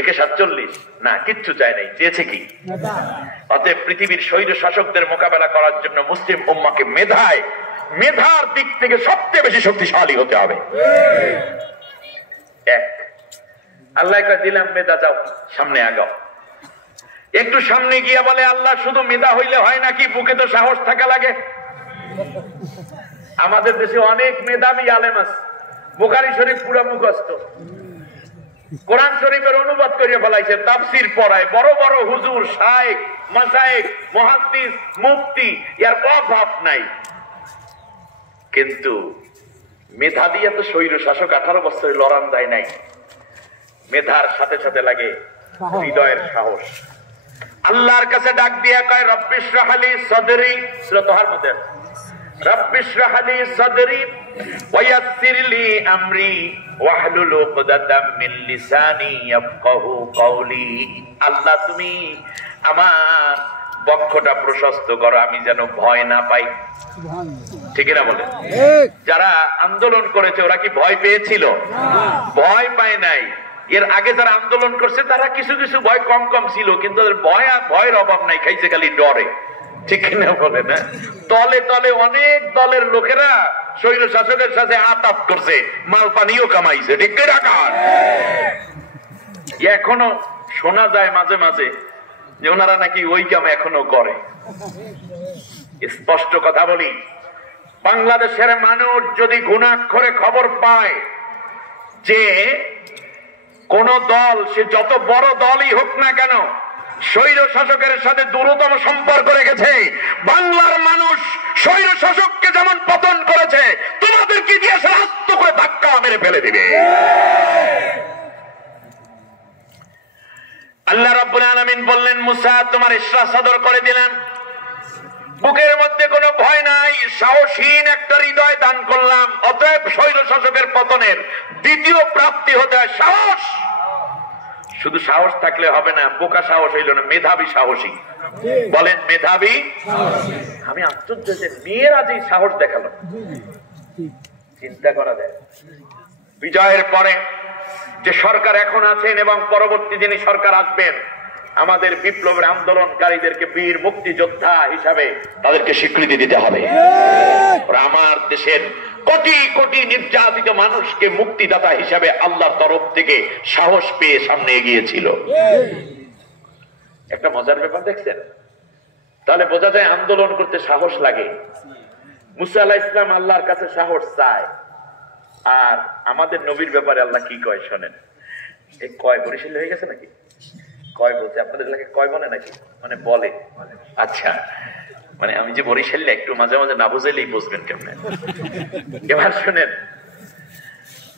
একে 47 না, কিচ্ছু চায় নাই, চেয়েছে কি? অতএব পৃথিবীর স্বৈর শাসকদের মোকাবেলা করার জন্য মুসলিম উম্মাহকে মেধার দিক থেকে সবচেয়ে বেশি শক্তিশালী হতে হবে। এক, আল্লাহ দিলাম মেধা, যাও সামনে আগাও। একটু সামনে গিয়া বলে আল্লাহ শুধু মেধা হইলে হয় নাকি, বুকে তো সাহস থাকা লাগে। আমাদের দেশে অনেক মেধাবী আলেম আছে, বুখারী শরীফ পুরো মুখস্থ, কোরআন শরীফের অনুবাদ করিয়া ফেলাইছে, তাফসীর পড়ায়, বড় বড় হুজুর, শায়েখ, মাশায়েখ, মুহাদ্দিস, মুফতি, এর অভাব নাই। কিন্তু মেধা দিয়ে তো স্বৈর শাসক 18 বছরে লড়ান যায় নাই। মেধার সাথে সাথে লাগে হৃদয়ের সাহস। আল্লাহর কাছে ডাক দিয়া কয় রব্বিশ রাহলি সদরি, সূরা তাহার মধ্যে রব্বিশ রাহলি সদরি ওয়া ইয়াসসির লি আমরি ওয়াহলুল উকদাতাম মিন লিসানি ইয়াফকাহু কওলি। আল্লাহ তুমি আমার বক্ষটা প্রশস্ত করো, আমি যেন ভয় না পাই। ঠিক না বলে? যারা আন্দোলন করেছে ওরা কি ভয় পেয়েছিল? ভয় পায় নাই। এর আগে যারা আন্দোলন করছে তারা কিছু কিছু ভয় কম কম ছিল, কিন্তু ভয়ের অভাব নাই, খাইছে খালি ডরে। ঠিক না বলে? না, তলে তলে অনেক দলের লোকেরা স্বৈর শাসকের সাথে আতাপ করছে, মাল পানিও কামাইছে। ঠিক না? এখনো শোনা যায় মাঝে মাঝে যে ওনারা নাকি ওই কাম এখনো করে। স্পষ্ট কথা বলি, বাংলাদেশের মানুষ যদি ঘুণাক্ষরে খবর পায় যে কোন দল, সে যত বড় দলই হোক না কেন, স্বৈর শাসকের সাথে দূরতম সম্পর্ক রেখেছে, বাংলার মানুষ স্বৈর শাসককে যেমন পতন করেছে তোমাদেরকে দিয়ে রাস্ত করে ধাক্কা মেরে ফেলে দিবে। আল্লাহ রাব্বুল আলামিন বললেন, মুসা তোমার ইশরা সাদর করে দিলাম, বুকের মধ্যে কোনো ভয় নাই, সাহসীন একটা হৃদয় দান করলাম। অতএব স্বৈর শাসকের পতনের দ্বিতীয় প্রাপ্তি হতে হয় সাহস। শুধু সাহস থাকলে হবে না, বোকা সাহস হইল না, মেধাবী সাহসী। বলেন মেধাবী। আমি আশ্চর্য যে মেয়েরা যে সাহস দেখালো, চিন্তা করা যায়। বিজয়ের পরে যে সরকার এখন আছেন এবং পরবর্তী যিনি সরকার আসবেন, আমাদের বিপ্লবের আন্দোলনকারীদেরকে বীর মুক্তিযোদ্ধা হিসাবে তাদেরকে স্বীকৃতি দিতে হবে। আমার দেশের কোটি কোটি নির্যাতিত মানুষকে মুক্তিদাতা হিসাবে আল্লাহর তরফ থেকে সাহস পেয়ে সামনে এগিয়েছিল। একটা মজার ব্যাপার দেখছেন? তাহলে বোঝা যায় আন্দোলন করতে সাহস লাগে। মুসা আলাইহিস সালাম আল্লাহর কাছে সাহস চায়। আর আমাদের নবীর ব্যাপারে আল্লাহ কি কয় শোনেন। এই কয় বরিশাল হয়ে গেছে নাকি? কয় বলছে আপনাদের এলাকায়, কয় বলে নাকি? মানে বলে। আচ্ছা, মানে আমি যে বরিশালে একটু মাঝে মাঝে না বুঝাইলেই বুঝবেন কেমনে। এবার শোনেন,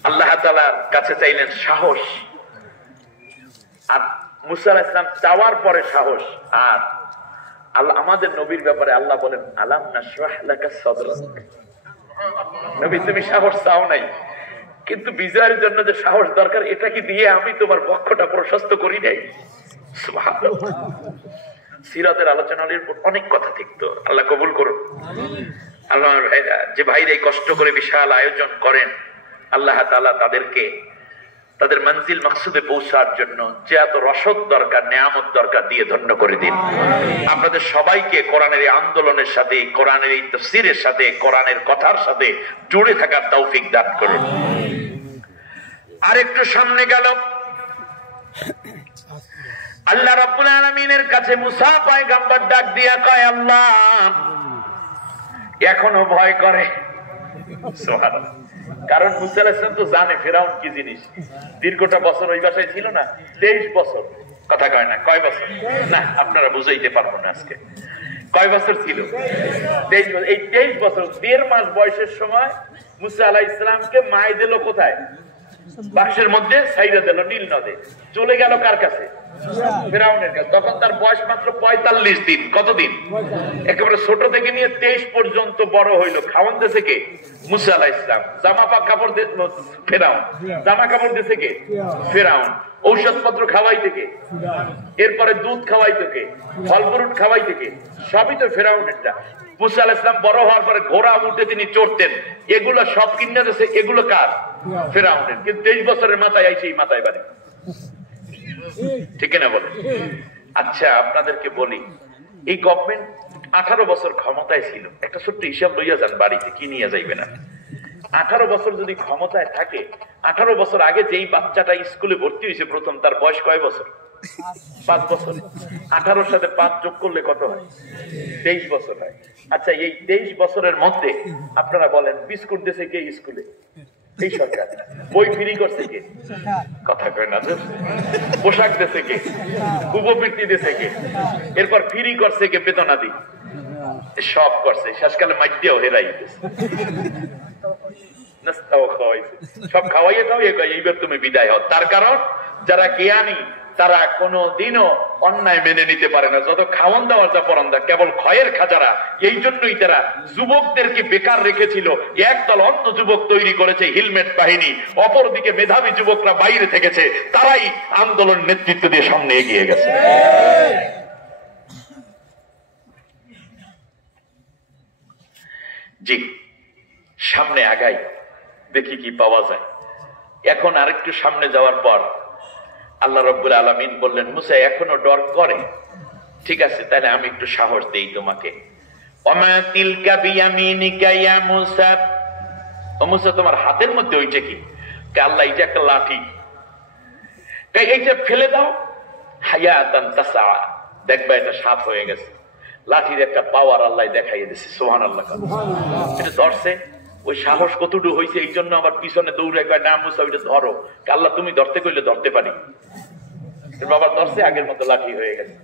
আল্লাহ তাআলার কাছে চাইলেন সাহস, আর মুসা আলাইহিস সালাম চাওয়ার পরে সাহস। আর আল্লাহ আমাদের নবীর ব্যাপারে আল্লাহ বলেন, আলাম নাশরাহ লাকা সাদরাক। নবী তুমি সাহস চাও নাই, কিন্তু বিজয়ের জন্য যে সাহস দরকার এটা কি দিয়ে আমি তোমার বক্ষটা প্রশস্ত করি নাই? সুবহানাল্লাহ। সিরাতের আলোচনার উপর অনেক কথা থাকতো, আল্লাহ কবুল করুন। আল্লাহ যে ভাইরা কষ্ট করে বিশাল আয়োজন করেন, আল্লাহ তাআলা তাদেরকে তাদের মঞ্জিল মাকসুদে পৌঁছার জন্য যে এত রসদ দরকার, নেয়ামত দরকার দিয়ে ধন্য করে দিন। আপনাদের সবাইকে কোরআনের এই আন্দোলনের সাথে, কোরআনের এই তাফসীরের সাথে, কোরআনের কথার সাথে জুড়ে থাকার তৌফিক দান করুন। আর একটু সামনে গেল, আল্লাহ রাব্বুল আলামিনের কাছে মুসা পয়গম্বর ডাক দিয়া কয়, আল্লাহ এখনো ভয় করে। সুবহানাল্লাহ। কারণ মুসা আলাইহিস সালাম তো জানে ফেরাউন কি জিনিস। দীর্ঘটা বছর ওই বাসায় ছিল না, 23 বছর। কথা কয় না, কয় বছর? না, আপনারা বুঝাইতে পারবো না আজকে। কয় বছর ছিল? 23 বছর। এই 23 বছর 1.5 মাস বয়সের সময় মুসা আলাইহিস সালামকে মায় দিল কোথায়? বাক্সের মধ্যে ছাইরা দিল নীল নদে। চলে গেল কার কাছে? ফেরাউনের কাছে। তখন তার বয়স মাত্র 45 দিন। কতদিন? একেবারে ছোট থেকে নিয়ে 23 পর্যন্ত বড় হইলো। খাওয়ান দিয়েছে কে? মুসা আলাইহিস সালাম। জামা কাপড় ফেরাউন। জামা কাপড় দিয়েছে কে? ফেরাউন। ঔষধপত্র খাওয়াই থেকে, এরপরে দুধ খাওয়াই থেকে, ফল ফ্রুট খাওয়াই থেকে, সবই তো ফেরাউনেরটা। মুসা আলাইহিস সালাম বড় হওয়ার পরে ঘোড়া উঠে তিনি চড়তেন, এগুলো সব কিনে দিয়েছে। এগুলো কার? ফেরাউনের। কিন্তু 23 বছরের মাথায় আইছে এই মাথায় বাড়ি। ঠিক না বলে? আচ্ছা আপনাদেরকে বলি, এই গভর্নমেন্ট 18 বছর ক্ষমতায় ছিল, একটা ছোট্ট হিসাব লইয়া যান বাড়িতে, কি নিয়ে যাইবে না। 18 বছর যদি ক্ষমতায় থাকে, 18 বছর আগে যেই বাচ্চাটা স্কুলে ভর্তি হয়েছে প্রথম, তার বয়স কয় বছর? 5 বছর। 18 সাথে 5 যোগ করলে কত হয়? 23 বছর হয়। আচ্ছা এই 23 বছরের মধ্যে আপনারা বলেন বিস্কুট দিয়েছে কে স্কুলে? এই সরকার। বই ফ্রি করছে কে? কথা কয় না। পোশাক দিয়েছে কে? উপবৃত্তি দিয়েছে কে? এরপর ফ্রি করছে কে? বেতনাদি সব করছে। শেষকালে মাইটিও হেরাই গেছে, সব খাওয়াইয়ে এইবার তুমি বিদায় হও। তার কারণ যারা জ্ঞানী তারা কোনদিনও অন্যায় মেনে নিতে পারে না, যত খাওয়ান দেওয়ার যা পরান্দা, কেবল ক্ষয়ের খাজারা। এই জন্যই তারা যুবকদেরকে বেকার রেখেছিল। একদল অন্ধ যুবক তৈরি করেছে হেলমেট বাহিনী, অপরদিকে মেধাবী যুবকরা বাইরে থেকেছে, তারাই আন্দোলন নেতৃত্ব দিয়ে সামনে এগিয়ে গেছে। জি, সামনে আগাই, দেখি কি পাওয়া যায়। এখন আরেকটু সামনে যাওয়ার পর আল্লাহ রাব্বুল আলামিন বললেন, মুসা এখনো ডর করে? ঠিক আছে, তাহলে আমি একটু সাহস দেই তোমাকে। ওমা তিলকা বিয়ামিনিকা ইয়া মুসা, ও মুসা তোমার হাতের মধ্যে ওইটা কি? আল্লাহ এইটা একটা লাঠি, তাই এইটা ফেলে দাও। হায়াতান তাসা, দেখবা এটা সাপ হয়ে গেছে। লাঠির একটা পাওয়ার আল্লাহ দেখাইয়ে দিয়েছে। সুবহানাল্লাহ। এটা ধরছে, ওই সাহস কতটুকু হয়েছে, এই জন্য আবার পিছনে দৌড়ে কয় না মুসা ওইটা ধরো। আল্লাহ তুমি ধরতে কইলে ধরতে পারি। বাবা ধরছে, আগের মতো লাঠি হয়ে গেছে।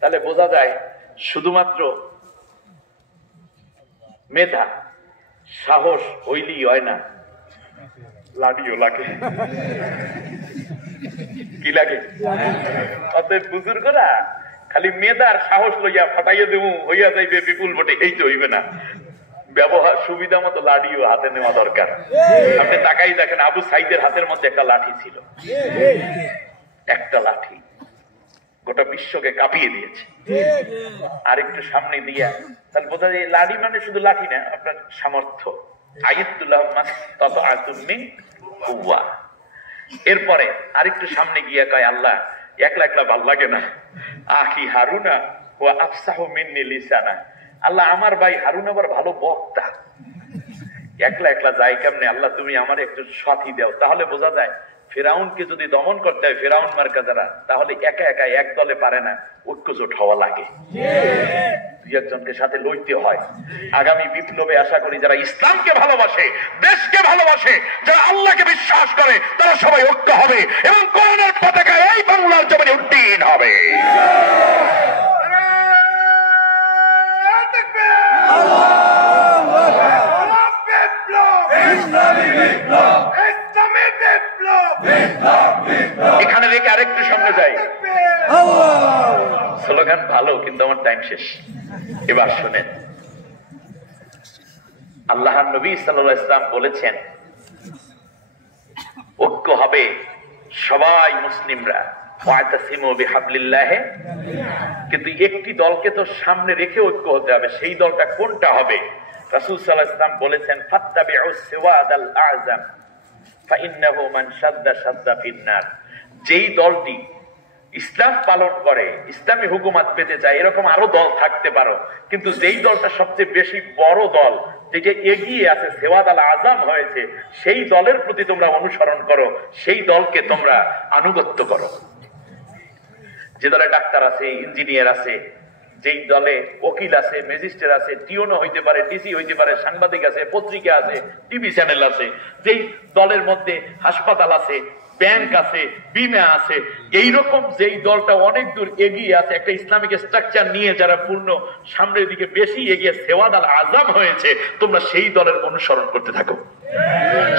তাহলে বোঝা যায় শুধুমাত্র মেধা সাহস হইলেই হয় না, লাঠিও লাগে। কি লাগে? অতএব বুজুর্গরা খালি মেধার সাহস লইয়া ফাটাইয়া দেবো হইয়া যাইবে বিপুল ভোটে, এই তো হইবে না। ব্যবহার সুবিধা মতো লাঠিও হাতে নেওয়া দরকার। আপনি তাকাই দেখেন, আবু সাইদের হাতের মধ্যে একটা লাঠি ছিল, একটা লাঠি গোটা বিশ্বকে কাঁপিয়ে দিয়েছে। আর একটু সামনে দিয়া তাহলে বোঝা যায় লাঠি মানে শুধু লাঠি না, আপনার সামর্থ্য। এরপরে আরেকটু সামনে গিয়া কয় আল্লাহ একলা একলা ভাল লাগে না, আখি হারুনা ও আফসাহু মিন্নি লিসানা। আল্লাহ আমার ভাই হারুন আবার ভালো বক্তা, একলা একলা যাই কেমনে? আল্লাহ তুমি আমার একটু সাথী দাও। তাহলে বোঝা যায় ফেরাউনকে যদি দমন করতে হয়, ফেরাউন মার্কা যারা, তাহলে একা একা এক দলে পারে না, ঐক্যজোট হওয়া লাগে, দুই একজনকে সাথে লইতে হয়। আগামী বিপ্লবে আশা করি যারা ইসলামকে ভালোবাসে, দেশকে ভালোবাসে, যারা আল্লাহকে বিশ্বাস করে, তারা সবাই ঐক্য হবে এবং কোরআনের পতাকা এই বাংলার জমিনে উড্ডীন হবে। এখানে রেখে আরেকটু সামনে যাই। স্লোগান ভালো, কিন্তু আমার টাইম শেষ। এবার শোনেন, আল্লাহর নবী সাল্লাল্লাহু আলাইহি ওয়াসাল্লাম বলেছেন ঐক্য হবে সবাই মুসলিমরা, ওয়াতাসিমু বিহাবলিল্লাহ। কিন্তু একটি দলকে তো সামনে রেখে ঐক্য হতে হবে। সেই দলটা কোনটা হবে? রাসূল সাল্লাল্লাহু আলাইহি ওয়াসাল্লাম বলেছেন, ফাত্তাবিউস সিওয়াদাল আযম ফাইন্নাহু মান শাদ্দা শাদ্দা ফিন্নার। যেই দলটি ইসলাম পালন করে, ইসলামী হুকুমত পেতে চায়, এরকম আরো দল থাকতে পারো, কিন্তু যেই দলটা সবচেয়ে বেশি বড় দল, যেটা এগিয়ে আছে, সেওয়াদ আল আজম হয়েছে, সেই দলের প্রতি তোমরা অনুসরণ করো, সেই দলকে তোমরা আনুগত্য করো। যে দলে ডাক্তার আছে, ইঞ্জিনিয়ার আছে, যেই দলে উকিল আছে, ম্যাজিস্ট্রেট আছে, টিওনো হইতে পারে, ডিসি হইতে পারে, সাংবাদিক আছে, পত্রিকা আছে, টিভি চ্যানেল আছে, যেই দলের মধ্যে হাসপাতাল আছে, ব্যাংক আছে, বিমা আছে, এইরকম যেই দলটা অনেক দূর এগিয়ে আছে, একটা ইসলামিক স্ট্রাকচার নিয়ে যারা পূর্ণ সামনের দিকে বেশি এগিয়ে সেওয়াদ আল আজম হয়েছে, তোমরা সেই দলের অনুসরণ করতে থাকো,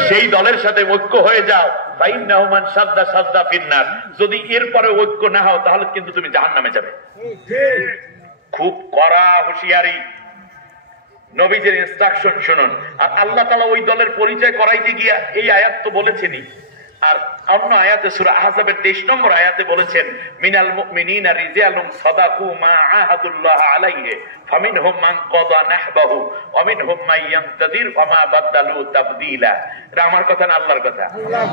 সেই দলের সাথে ঐক্য হয়ে যাও। ফাইন্নাহু মান শাদ্দা শাদ্দা ফিন্নার। যদি এরপরে ঐক্য না হও, তাহলে কিন্তু তুমি জাহান্নামে যাবে। খুব কড়া হুঁশিয়ারি, নবীদের ইনস্ট্রাকশন শুনুন। আর আল্লাহ তাআলা ওই দলের পরিচয় করাইতে গিয়া এই আয়াত তো বলেছেনই। আর অন্য আয়াতে সূরা আহজাবের 23 নম্বর আয়াতে বলেছেন মিনাল মুমিনিনা রিজালুন সাদাকু মা আহাদুল্লাহ আলাইহি ফামিনহুম মান কাদা নাহবাহু ওয়া মিনহুম মান ইয়ানতাদির ওয়া মা বাদদালু তাবদীলা। এটা আমার কথা না আল্লাহর কথা।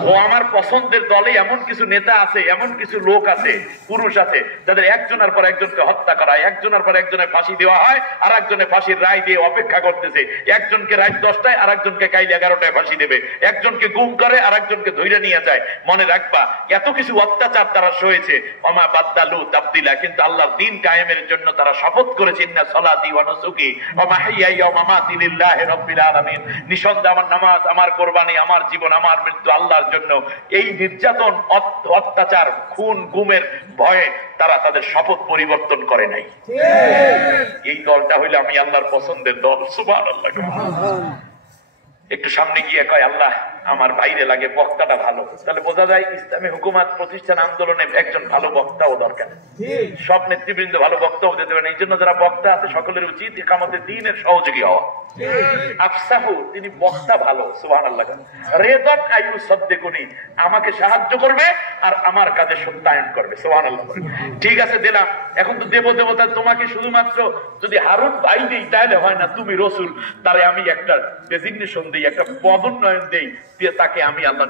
ও আমার পছন্দের দলে এমন কিছু নেতা আছে, এমন কিছু লোক আছে, পুরুষ আছে, যাদের একজনের পর একজনকে হত্যা করা হয়, একজনের পর একজনের ফাঁসি দেওয়া হয়, আর একজনের ফাঁসির রায় দিয়ে অপেক্ষা করতেছে। একজনকে রাত 10টায়, আর একজনকে কাইল 11টায় ফাঁসি দেবে। একজনকে গুম করে, আর একজনকে ধইরা নিয়ে যায়। মনে রাখবা, এত কিছু অত্যাচার তারা সয়েছে, ওমা বাদদালু তাবদীলা, কিন্তু আল্লাহর দ্বীন কায়েমের জন্য তারা শপথ করেছে ইন্না সলাতি ওয়া নুসুকি ওয়া মাহইয়ায়া ওয়া মামাতি লিল্লাহি রাব্বিল আলামিন। নিঃসন্দেহে আমার নামাজ, আমার কোরবানি, আমার জীবন, আমার মৃত্যু আল্লাহর জন্য। এই নির্যাতন, অত্যাচার, খুন গুমের ভয়ে তারা তাদের শপথ পরিবর্তন করে নাই। এই দলটা হইলে আমি আল্লাহর পছন্দের দল। সুবহানাল্লাহ। একটু সামনে গিয়ে কয় আল্লাহ আমার বাইরে লাগে, বক্তাটা ভালো। তাহলে বোঝা যায় ইসলামী হুকুমাত প্রতিষ্ঠান আন্দোলনে একজন ভালো বক্তাও দরকার। সব নেতৃবৃন্দ ভালো বক্তাও দিতে পারেন। এই জন্য যারা বক্তা আছে সকলের উচিত ইকামতের দ্বীনের সহযোগী হওয়া। আফসাহু, তিনি বক্তা ভালো। সুবহানাল্লাহ। রেদান আয়ু সাদ্দিকুনি, আমাকে সাহায্য করবে আর আমার কাজে সত্যায়ন করবে। সুবহানাল্লাহ। ঠিক আছে দিলাম। এখন তো দেব দেবতা তোমাকে শুধুমাত্র যদি হারুন ভাই দেই তাহলে হয় না, তুমি রসুল, তারে আমি একটা ডেজিগনেশন দেই, একটা পদোন্নয়ন দেই, তাকে আমি আল্লাহ